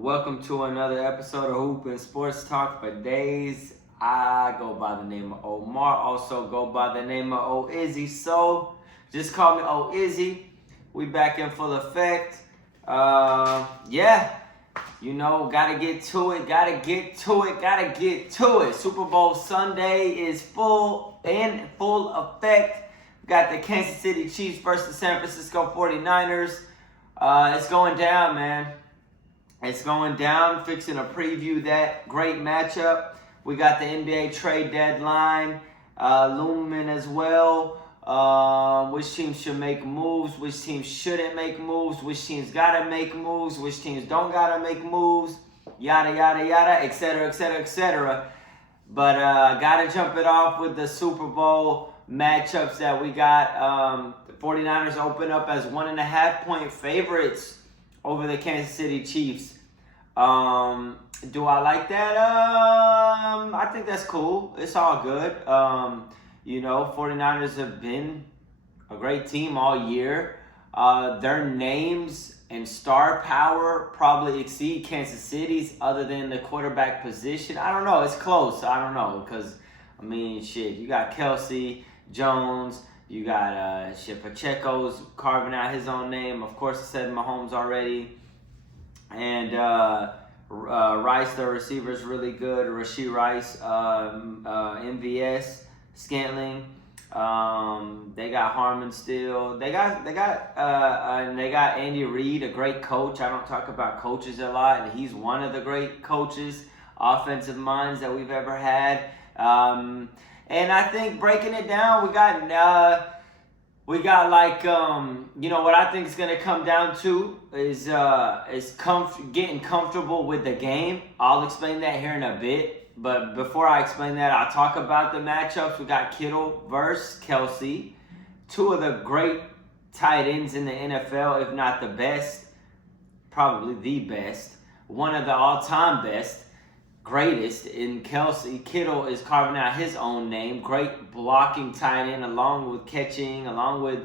Welcome to another episode of Hoop and Sports Talk for Days. I go by the name of Omar, also go by the name of O Izzy. So just call me O Izzy. We back in full effect. Gotta get to it. Super Bowl Sunday is full effect. We got the Kansas City Chiefs versus the San Francisco 49ers. It's going down, man. It's going down. Fixing to preview that great matchup. We got the NBA trade deadline looming as well. Which teams should make moves? Which teams shouldn't make moves? Which teams gotta make moves? Which teams don't gotta make moves? Yada yada yada, etc. etc. etc. But gotta jump it off with the Super Bowl matchups that we got. The 49ers open up as 1.5-point favorites over the Kansas City Chiefs. Do I like that? I think that's cool. It's all good. 49ers have been a great team all year. Their names and star power probably exceed Kansas City's other than the quarterback position. I don't know. It's close. I don't know because, you got Kelsey, Jones, you got Pacheco's carving out his own name. Of course, I said Mahomes already. And Rice, the receiver, is really good. Rashee Rice, MVS, Scantling. They got Harmon still. They got Andy Reid, a great coach. I don't talk about coaches a lot, and he's one of the great coaches, offensive minds that we've ever had. And I think breaking it down, we got what I think is going to come down to is getting comfortable with the game. I'll explain that here in a bit. But before I explain that, I'll talk about the matchups. We got Kittle versus Kelsey. Two of the great tight ends in the NFL, if not the best, probably the best. One of the all-time best. Greatest in Kelsey. Kittle is carving out his own name. Great blocking tight end, along with catching, along with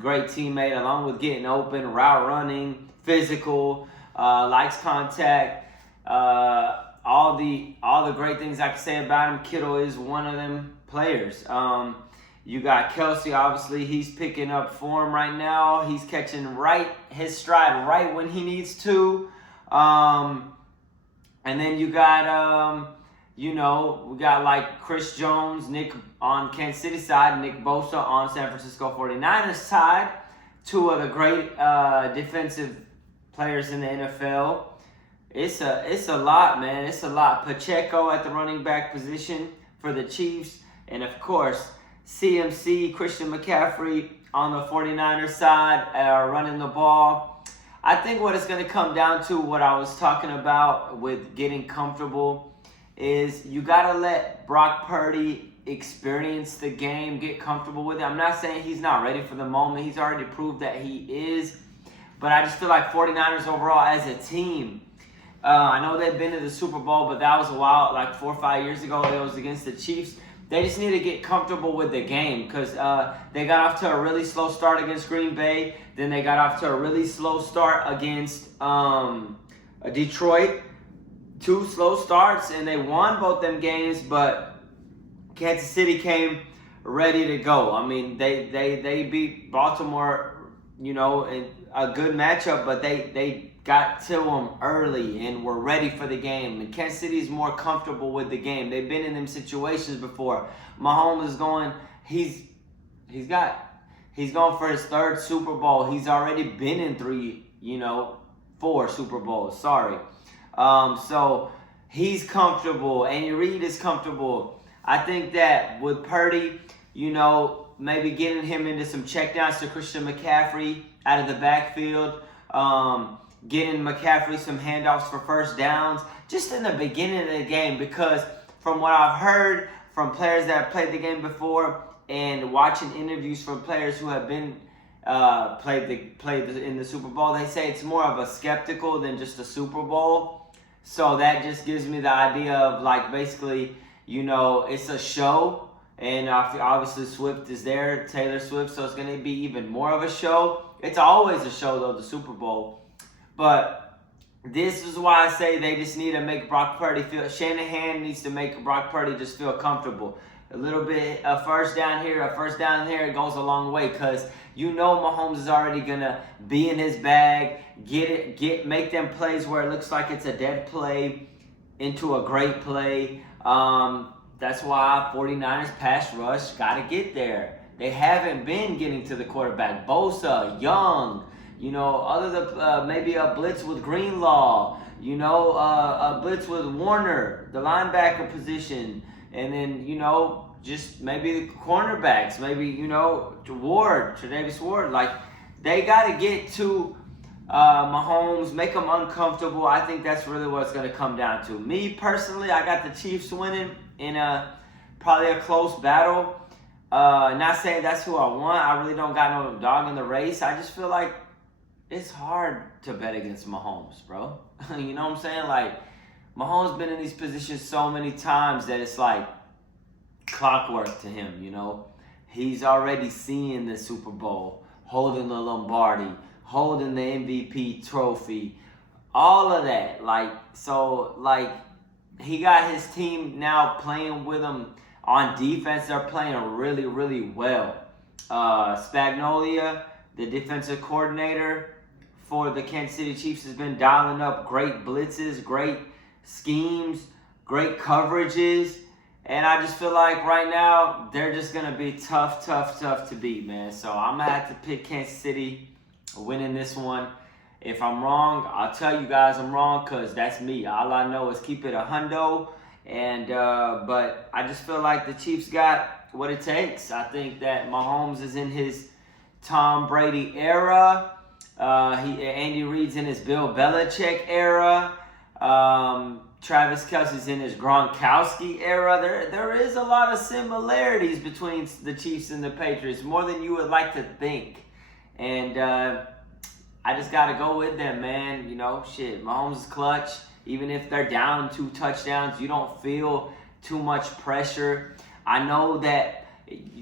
great teammate, along with getting open, route running, physical, likes contact. All the great things I can say about him. Kittle is one of them players. You got Kelsey, obviously, he's picking up form right now. He's catching his stride right when he needs to. And then you got, we got like Chris Jones, Nick on Kansas City side, Nick Bosa on San Francisco 49ers side. Two of the great defensive players in the NFL. It's a lot, man. It's a lot. Pacheco at the running back position for the Chiefs. And, of course, CMC, Christian McCaffrey on the 49ers side running the ball. I think what it's going to come down to, what I was talking about with getting comfortable, is you got to let Brock Purdy experience the game, get comfortable with it. I'm not saying he's not ready for the moment. He's already proved that he is. But I just feel like 49ers overall as a team, I know they've been to the Super Bowl, but that was a while, like 4 or 5 years ago. It was against the Chiefs. They just need to get comfortable with the game because they got off to a really slow start against Green Bay. Then they got off to a really slow start against Detroit. 2 slow starts, and they won both them games, but Kansas City came ready to go. They beat Baltimore, in a good matchup, but they got to them early and were ready for the game. And Kansas City is more comfortable with the game. They've been in them situations before. Mahomes is going. He's going for his 3rd Super Bowl. He's already been in 4 Super Bowls. Sorry. So he's comfortable. Andy Reid is comfortable. I think that with Purdy, maybe getting him into some checkdowns to Christian McCaffrey out of the backfield. Getting McCaffrey some handoffs for first downs just in the beginning of the game, because from what I've heard from players that have played the game before and watching interviews from players who have been played in the Super Bowl, they say it's more of a skeptical than just a Super Bowl. So that just gives me the idea of basically, it's a show, and obviously Swift is there, Taylor Swift, so it's going to be even more of a show. It's always a show though, the Super Bowl. But This is why I say they just need to make Brock Purdy feel. Shanahan needs to make Brock Purdy just feel comfortable. A little bit, a first down here, a first down there, it goes a long way, because you know Mahomes is already gonna be in his bag, make them plays where it looks like it's a dead play into a great play. That's why 49ers pass rush got to get there. They haven't been getting to the quarterback. Bosa, Young, other than maybe a blitz with Greenlaw, a blitz with Warner, the linebacker position, and then, just maybe the cornerbacks, maybe, Tre'Davious Ward. Like, they got to get to Mahomes, make them uncomfortable. I think that's really what it's going to come down to. Me, personally, I got the Chiefs winning in probably a close battle. Not saying that's who I want. I really don't got no dog in the race. I just feel like it's hard to bet against Mahomes, bro. You know what I'm saying? Like, Mahomes been in these positions so many times that it's like clockwork to him, He's already seeing the Super Bowl, holding the Lombardi, holding the MVP trophy, all of that. He got his team now playing with him on defense. They're playing really, really well. Spagnuolo, the defensive coordinator for the Kansas City Chiefs, has been dialing up great blitzes, great schemes, great coverages. And I just feel like right now they're just going to be tough to beat, man. So I'm going to have to pick Kansas City winning this one. If I'm wrong, I'll tell you guys I'm wrong, because that's me. All I know is keep it a hundo. But I just feel like the Chiefs got what it takes. I think that Mahomes is in his Tom Brady era. Andy Reid's in his Bill Belichick era. Travis Kelce's in his Gronkowski era. There is a lot of similarities between the Chiefs and the Patriots, more than you would like to think. And I just got to go with them, man. Mahomes is clutch. Even if they're down 2 touchdowns, you don't feel too much pressure. I know that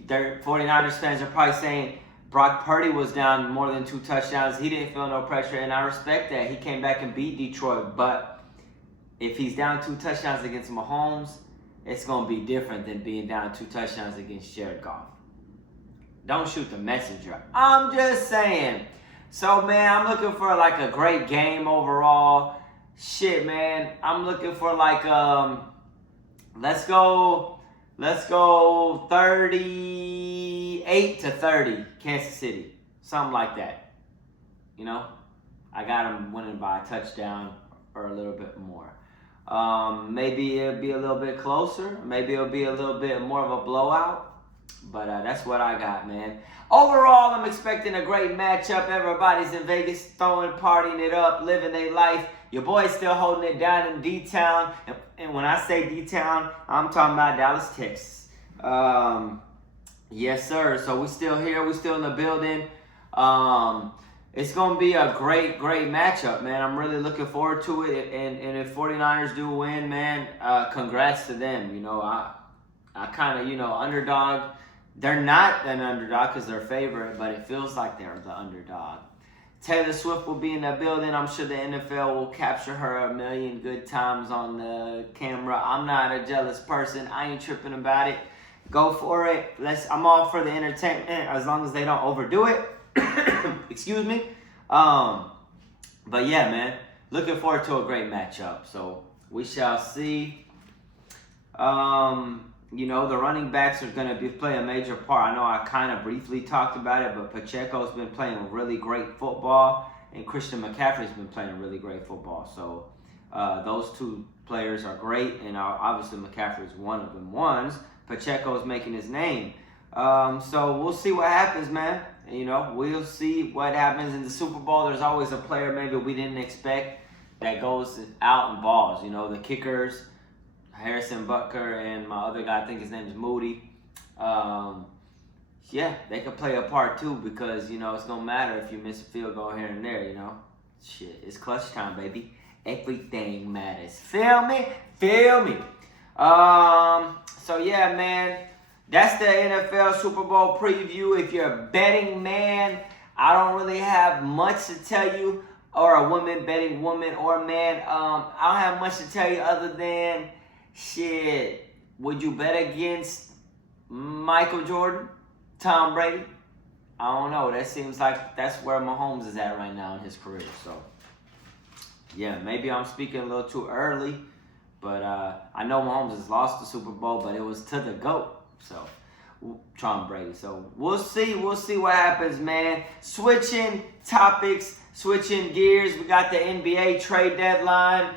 their 49ers fans are probably saying Brock Purdy was down more than 2 touchdowns. He didn't feel no pressure, and I respect that. He came back and beat Detroit. But if he's down 2 touchdowns against Mahomes, it's going to be different than being down 2 touchdowns against Jared Goff. Don't shoot the messenger. I'm just saying. So, man, I'm looking for like a great game overall. Shit, man. I'm looking for like, let's go 38-30, Kansas City. Something like that. I got them winning by a touchdown or a little bit more. Maybe it'll be a little bit closer. Maybe it'll be a little bit more of a blowout. But that's what I got, man. Overall, I'm expecting a great matchup. Everybody's in Vegas throwing, partying it up, living their life. Your boy's still holding it down in D-Town. And when I say D-Town, I'm talking about Dallas, Texas. Yes, sir. So we still here. We still in the building. It's going to be a great matchup, man. I'm really looking forward to it. And if 49ers do win, man, congrats to them. I kind of, underdog. They're not an underdog because they're favorite, but it feels like they're the underdog. Taylor Swift will be in the building. I'm sure the NFL will capture her a million good times on the camera. I'm not a jealous person. I ain't tripping about it. Go for it. I'm all for the entertainment as long as they don't overdo it. Excuse me. But yeah, man, looking forward to a great matchup. So we shall see. The running backs are going to play a major part. I know I kind of briefly talked about it, but Pacheco's been playing really great football, and Christian McCaffrey's been playing really great football. So those 2 players are great, and obviously McCaffrey's one of them ones. Pacheco's making his name. So we'll see what happens, man. We'll see what happens in the Super Bowl. There's always a player maybe we didn't expect that goes out and balls. The kickers, Harrison Butker, and my other guy, I think his name is Moody. Yeah, they could play a part too, because, it's going to matter if you miss a field goal here and there, Shit, it's clutch time, baby. Everything matters. Feel me? So, yeah, man, that's the NFL Super Bowl preview. If you're a betting man, I don't really have much to tell you or a woman, betting woman or man. I don't have much to tell you other than, shit, would you bet against Michael Jordan, Tom Brady? I don't know. That seems like that's where Mahomes is at right now in his career. So, yeah, maybe I'm speaking a little too early. But I know Mahomes has lost the Super Bowl, but it was to the GOAT. So, Tom Brady. So, we'll see. We'll see what happens, man. Switching topics, switching gears. We got the NBA trade deadline.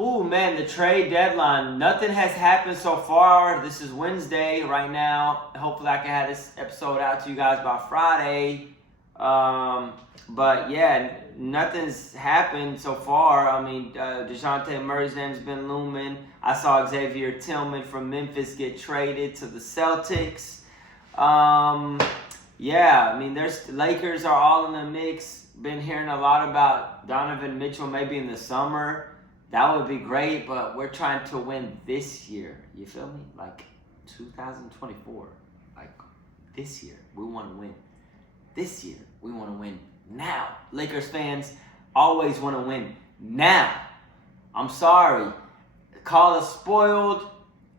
Ooh, man, the trade deadline. Nothing has happened so far. This is Wednesday right now. Hopefully I can have this episode out to you guys by Friday. But, yeah, nothing's happened so far. I mean, DeJounte Murray's name's been looming. I saw Xavier Tillman from Memphis get traded to the Celtics. Yeah, I mean, Lakers are all in the mix. Been hearing a lot about Donovan Mitchell maybe in the summer. That would be great, but we're trying to win this year. You feel me? Like 2024. Like this year, we want to win. This year, we want to win now. Lakers fans always want to win now. I'm sorry. Call us spoiled,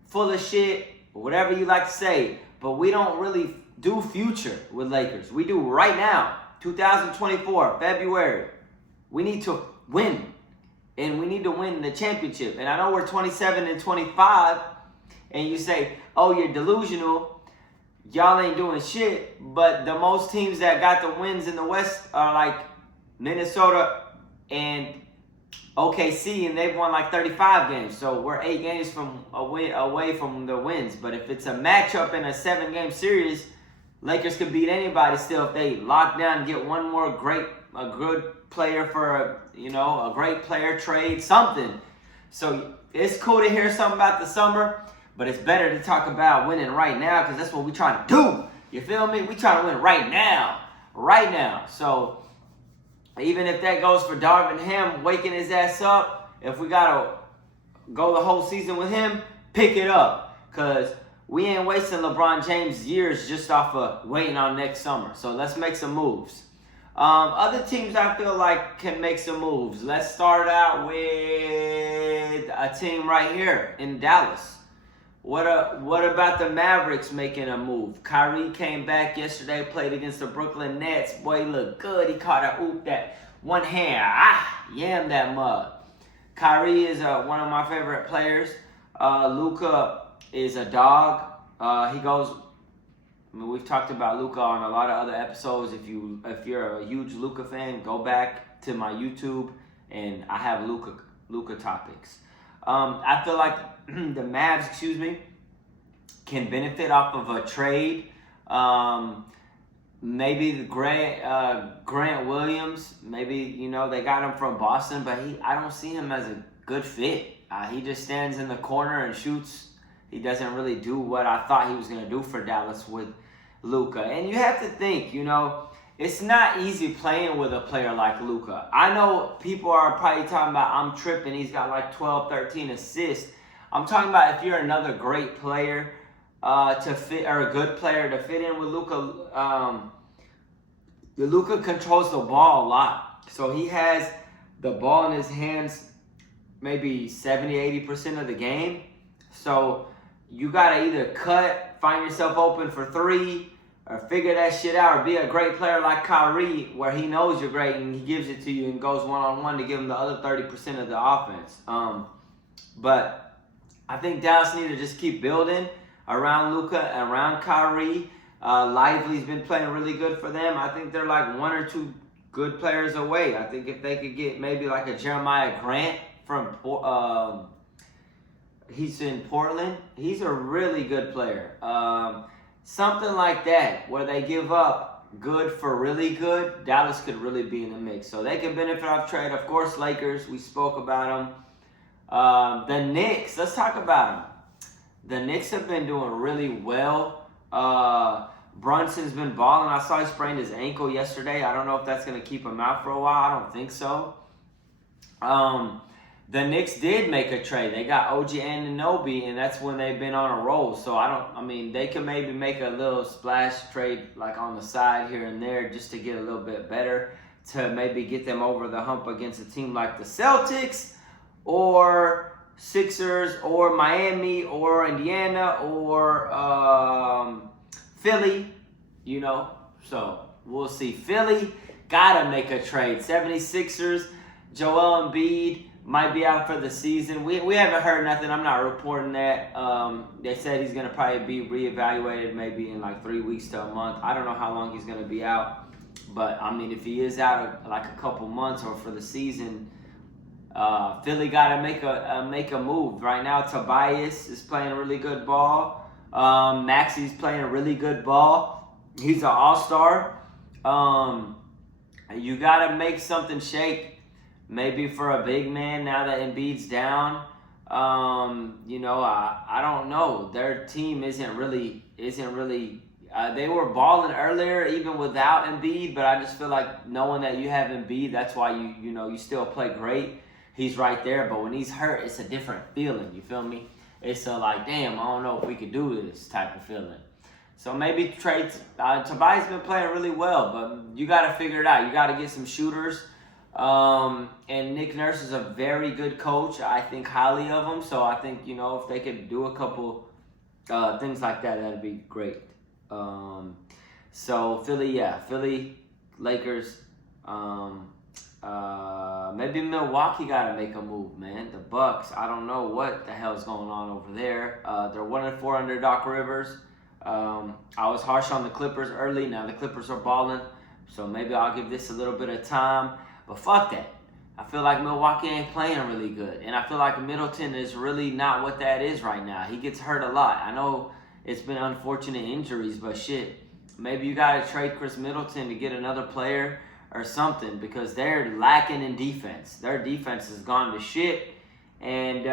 full of shit, or whatever you like to say, but we don't really do future with Lakers. We do right now, 2024, February. We need to win. And we need to win the championship. And I know we're 27 and 25. And you say, oh, you're delusional. Y'all ain't doing shit. But the most teams that got the wins in the West are like Minnesota and OKC. And they've won like 35 games. So we're 8 games from away from the wins. But if it's a matchup in a 7-game series, Lakers could beat anybody still if they lock down and get one more a good player for a great player trade, something. So it's cool to hear something about the summer, but it's better to talk about winning right now because that's what we're trying to do. You feel me? We trying to win right now. So even if that goes for Darvin Ham waking his ass up, if we gotta go the whole season with him, pick it up because we ain't wasting LeBron James' years just off of waiting on next summer. So let's make some moves. Other teams I feel like can make some moves. Let's start out with a team right here in Dallas. What about the Mavericks making a move? Kyrie came back yesterday, played against the Brooklyn Nets. Boy, he looked good. He caught a oop that one hand. Yam that mug. Kyrie is one of my favorite players. Luka is a dog. We've talked about Luka on a lot of other episodes. If you're a huge Luka fan, go back to my YouTube and I have Luka topics. I feel like the Mavs, can benefit off of a trade. Maybe the Grant Williams. Maybe they got him from Boston, but I don't see him as a good fit. He just stands in the corner and shoots. He doesn't really do what I thought he was going to do for Dallas with Luka. And you have to think, it's not easy playing with a player like Luka. I know people are probably talking about I'm tripping. He's got like 12, 13 assists. I'm talking about if you're another great player to fit, or a good player to fit in with Luka. Luka controls the ball a lot. So he has the ball in his hands maybe 70, 80% of the game. So you got to either cut, find yourself open for 3, or figure that shit out, or be a great player like Kyrie where he knows you're great and he gives it to you and goes one-on-one to give him the other 30% of the offense. But I think Dallas need to just keep building around Luka and around Kyrie. Lively's been playing really good for them. I think they're like 1 or 2 good players away. I think if they could get maybe like a Jeremiah Grant from he's in Portland. He's a really good player. Something like that, where they give up good for really good, Dallas could really be in the mix. So they can benefit off trade. Of course, Lakers, we spoke about them. The Knicks, let's talk about them. The Knicks have been doing really well. Brunson's been balling. I saw he sprained his ankle yesterday. I don't know if that's going to keep him out for a while. I don't think so. The Knicks did make a trade. They got OG Anunoby, and that's when they've been on a roll. So they can maybe make a little splash trade like on the side here and there just to get a little bit better. to maybe get them over the hump against a team like the Celtics or Sixers or Miami or Indiana or Philly, you know. So we'll see. Philly gotta make a trade. 76ers, Joel Embiid might be out for the season. We haven't heard nothing. I'm not reporting that. They said he's going to probably be reevaluated maybe in like 3 weeks to a month. I don't know how long he's going to be out. But, I mean, if he is out like a couple months or for the season, Philly got to make a move. Right now, Tobias is playing a really good ball. Maxi's playing a really good ball. He's an all-star. You got to make something shake. Maybe for a big man now that Embiid's down. You know, I don't know. Their team isn't really. They were balling earlier even without Embiid, but I just feel like knowing that you have Embiid, that's why you still play great. He's right there, but when he's hurt, it's a different feeling. You feel me? It's like, damn, I don't know if we could do this type of feeling. So maybe trade. Tobias been playing really well, but you got to figure it out. You got to get some shooters. And Nick Nurse is a very good coach. I think highly of him. So I think, if they could do a couple things like that, that'd be great. So Philly, Lakers, maybe Milwaukee got to make a move, man. The Bucks, I don't know what the hell's going on over there. They're 1-4 under Doc Rivers. I was harsh on the Clippers early. Now the Clippers are balling. So maybe I'll give this a little bit of time. But fuck that. I feel like Milwaukee ain't playing really good. And I feel like Middleton is really not what that is right now. He gets hurt a lot. I know it's been unfortunate injuries, but shit. Maybe you got to trade Chris Middleton to get another player or something because they're lacking in defense. Their defense has gone to shit. And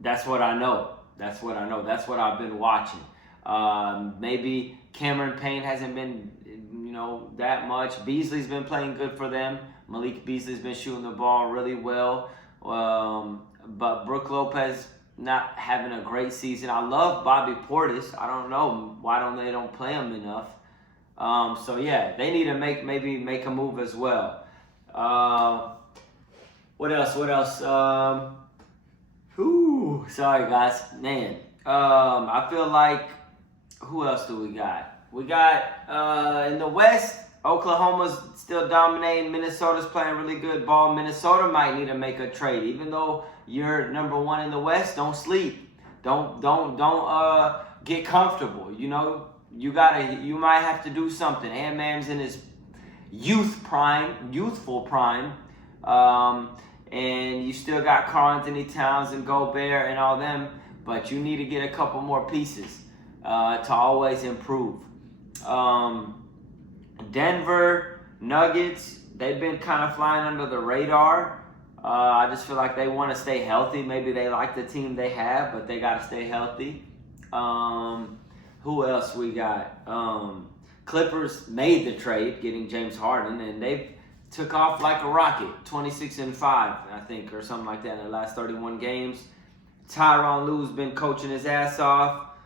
that's what I know. That's what I've been watching. Maybe Cameron Payne hasn't been that much. Beasley's been playing good for them. Malik Beasley's been shooting the ball really well. But Brook Lopez not having a great season. I love Bobby Portis. I don't know why they don't play him enough. So yeah, they need to make a move as well. What else? Sorry guys, man. I feel like who else do we got? We got in the West, Oklahoma's still dominating. Minnesota's playing really good ball. Minnesota might need to make a trade, even though you're number one in the West. Don't sleep. Don't get comfortable. You might have to do something. Ant-Man's in his youthful prime, and you still got Karl-Anthony Towns and Gobert and all them, but you need to get a couple more pieces to always improve. Denver Nuggets, they've been kind of flying under the radar. I just feel like they want to stay healthy. Maybe they like the team they have, but they got to stay healthy. Who else we got? Clippers made the trade, getting James Harden, and they took off like a rocket, 26-5, I think, or something like that in the last 31 games. Tyronn Lue's been coaching his ass off.